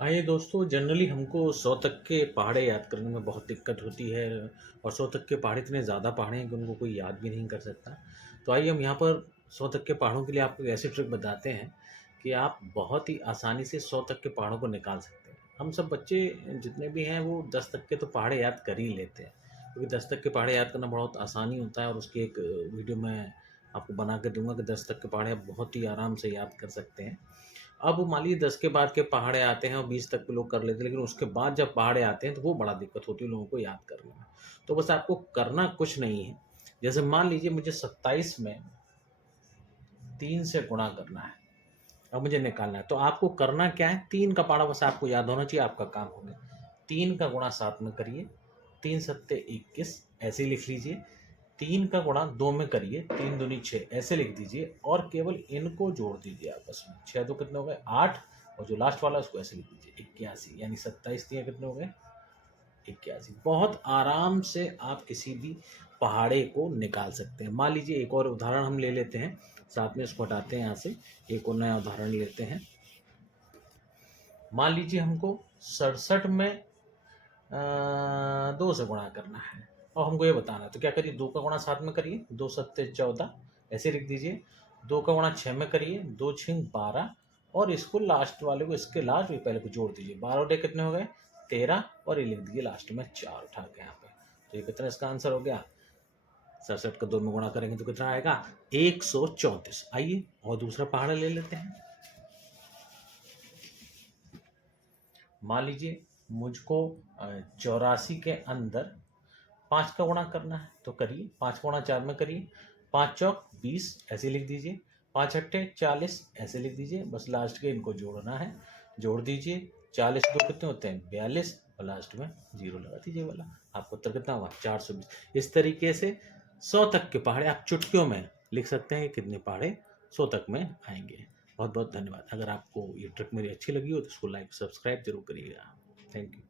आइए दोस्तों, जनरली हमको 100 तक के पहाड़े याद करने में बहुत दिक्कत होती है और 100 तक के पहाड़ इतने ज़्यादा पहाड़ हैं कि उनको कोई याद भी नहीं कर सकता। तो आइए हम यहाँ पर 100 तक के पहाड़ों के लिए आपको एक ऐसी ट्रिक बताते हैं कि आप बहुत ही आसानी से 100 तक के पहाड़ों को निकाल सकते हैं। हम सब बच्चे जितने भी हैं वो 10 तक के तो पहाड़े याद कर ही लेते हैं, क्योंकि 10 तक के पहाड़े याद करना बहुत आसानी होता है और उसकी एक वीडियो मैं आपको बना के दूँगा कि 10 तक के पहाड़े आप बहुत ही आराम से याद कर सकते हैं। अब मान लीजिए 10 के बाद के पहाड़े आते हैं और 20 तक के लोग कर लेते हैं, लेकिन उसके बाद जब पहाड़े आते हैं तो वो बड़ा दिक्कत होती है लोगों को याद करने में। तो बस आपको करना कुछ नहीं है। जैसे मान लीजिए मुझे 27 में 3 से गुणा करना है, अब मुझे निकालना है। तो आपको करना क्या है, 3 का पहाड़ा बस आपको याद होना चाहिए, आपका काम हो गया। 3 का गुणा 7 में करिए, 3 सत्ते 21 ऐसे ही लिख लीजिए। 3 का गुणा 2 में करिए, 3 दूनी 6 ऐसे लिख दीजिए और केवल इनको जोड़ दीजिए आपस में। 6 दो कितने हो गए 8, और जो लास्ट वाला है उसको ऐसे लिख दीजिए 81, यानी 27 दिए कितने हो गए 81। बहुत आराम से आप किसी भी पहाड़े को निकाल सकते हैं। मान लीजिए एक और उदाहरण हम ले लेते हैं, साथ में इसको हटाते हैं यहाँ से, एक और नया उदाहरण लेते हैं। मान लीजिए हमको 67 में 2 से गुणा करना है और हमको ये बताना है, तो क्या करिए 2 का गुणा 7 में करिए, 2 सत्ते 14 ऐसे लिख दीजिए। 2 का गुणा 6 में करिए, 2 छिंग 12, और इसको लास्ट वाले को इसके लास्ट में पहले को जोड़ दीजिए। 12 डे कितने हो गए 13, और ये लिख दीजिए लास्ट में 4 उठा के यहाँ पे। तो ये कितना इसका आंसर हो गया, 67 का 2 में गुणा करेंगे तो कितना आएगा 134। आइए और दूसरा पहाड़ा ले लेते हैं। मान लीजिए मुझको 84 के अंदर 5 का गुणा करना है, तो करिए 5 का गुणा 4 में करिए, 5 चौक 20 ऐसे लिख दीजिए, 5 अट्ठे 40 ऐसे लिख दीजिए। बस लास्ट के इनको जोड़ना है, जोड़ दीजिए। 40 दो कितने होते हैं 42, और लास्ट में जीरो लगा दीजिए वाला। आपको उत्तर कितना हुआ 420। इस तरीके से 100 तक के पहाड़े आप चुटकियों में लिख सकते हैं कि कितने पहाड़े 100 तक में आएंगे। बहुत बहुत धन्यवाद। अगर आपको ये ट्रिक मेरी अच्छी लगी हो तो इसको लाइक सब्सक्राइब जरूर करिएगा। Thank you.